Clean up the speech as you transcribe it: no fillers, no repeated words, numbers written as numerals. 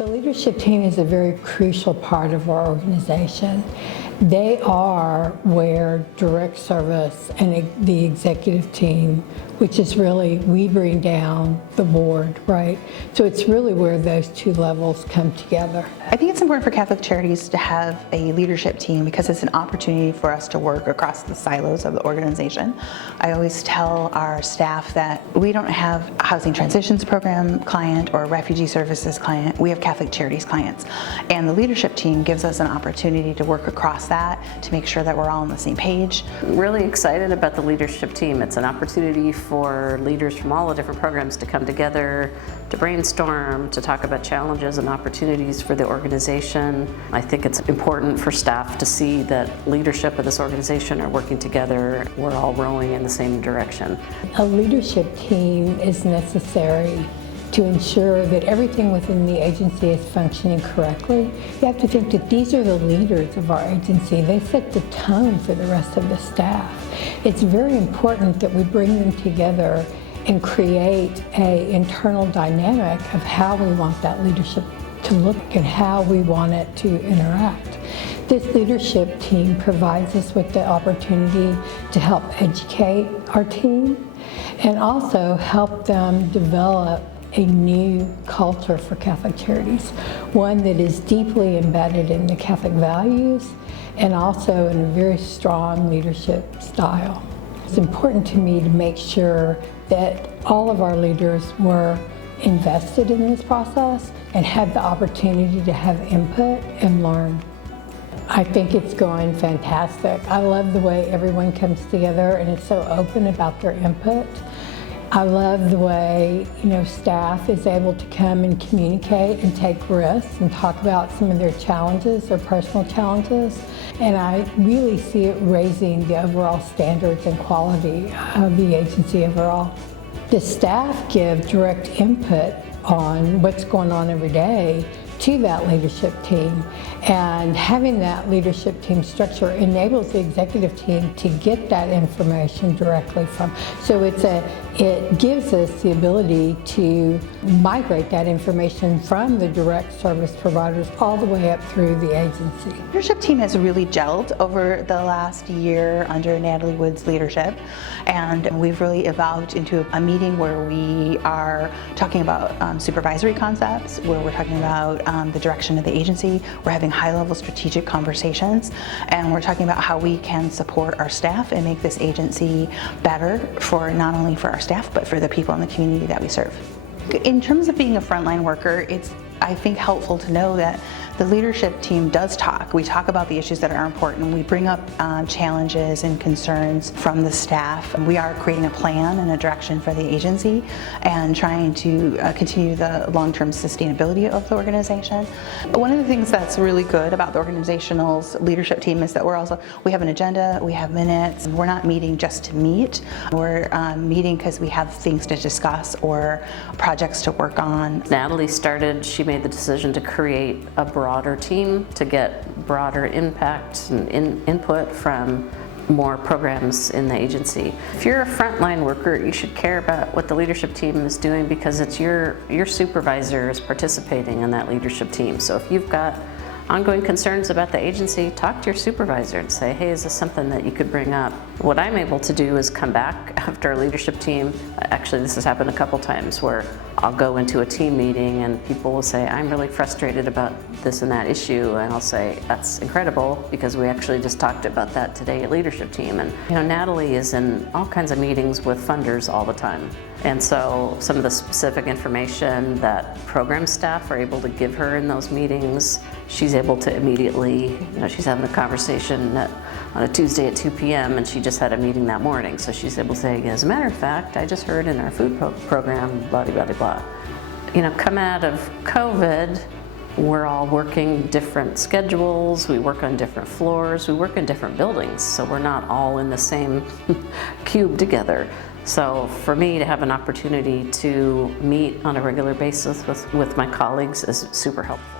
The leadership team is a very crucial part of our organization. They are where direct service and the executive team, which is really, we bring down the board, right? So it's really where those two levels come together. I think it's important for Catholic Charities to have a leadership team because it's an opportunity for us to work across the silos of the organization. I always tell our staff that we don't have a housing transitions program client or a refugee services client. We have Catholic Charities clients. And the leadership team gives us an opportunity to work across that to make sure that we're all on the same page. Really excited about the leadership team. It's an opportunity for leaders from all the different programs to come together, to brainstorm, to talk about challenges and opportunities for the organization. I think it's important for staff to see that leadership of this organization are working together. We're all rowing in the same direction. A leadership team is necessary to ensure that everything within the agency is functioning correctly. You have to think that these are the leaders of our agency. They set the tone for the rest of the staff. It's very important that we bring them together and create an internal dynamic of how we want that leadership to look and how we want it to interact. This leadership team provides us with the opportunity to help educate our team and also help them develop a new culture for Catholic Charities, one that is deeply embedded in the Catholic values and also in a very strong leadership style. It's important to me to make sure that all of our leaders were invested in this process and had the opportunity to have input and learn. I think it's going fantastic. I love the way everyone comes together and is so open about their input. I love the way, staff is able to come and communicate and take risks and talk about some of their challenges, their personal challenges. And I really see it raising the overall standards and quality of the agency overall. The staff give direct input on what's going on every day to that leadership team, and having that leadership team structure enables the executive team to get that information directly from. So it gives us the ability to migrate that information from the direct service providers all the way up through the agency. The leadership team has really gelled over the last year under Natalie Wood's leadership, and we've really evolved into a meeting where we are talking about supervisory concepts, where we're talking about the direction of the agency. We're having high-level strategic conversations, and we're talking about how we can support our staff and make this agency better for not only for our staff, but for the people in the community that we serve. In terms of being a frontline worker, it's, I think, helpful to know that the leadership team does talk. We talk about the issues that are important. We bring up challenges and concerns from the staff. We are creating a plan and a direction for the agency and trying to continue the long-term sustainability of the organization. But one of the things that's really good about the organizational leadership team is that we have an agenda, we have minutes. We're not meeting just to meet. We're meeting because we have things to discuss or projects to work on. Natalie she made the decision to create a broader team to get broader impact and input from more programs in the agency. If you're a frontline worker, you should care about what the leadership team is doing because it's your supervisor is participating in that leadership team. So if you've got ongoing concerns about the agency, talk to your supervisor and say, hey, is this something that you could bring up? What I'm able to do is come back after a leadership team. Actually, this has happened a couple times where I'll go into a team meeting and people will say, I'm really frustrated about this and that issue. And I'll say, that's incredible because we actually just talked about that today at leadership team. And Natalie is in all kinds of meetings with funders all the time. And so some of the specific information that program staff are able to give her in those meetings, she's able to immediately, she's having a conversation on a Tuesday at 2 p.m. and she just had a meeting that morning. So she's able to say, as a matter of fact, I just heard in our food program, blah, blah, blah, blah. Come out of COVID, we're all working different schedules, we work on different floors, we work in different buildings, so we're not all in the same cube together. So for me to have an opportunity to meet on a regular basis with my colleagues is super helpful.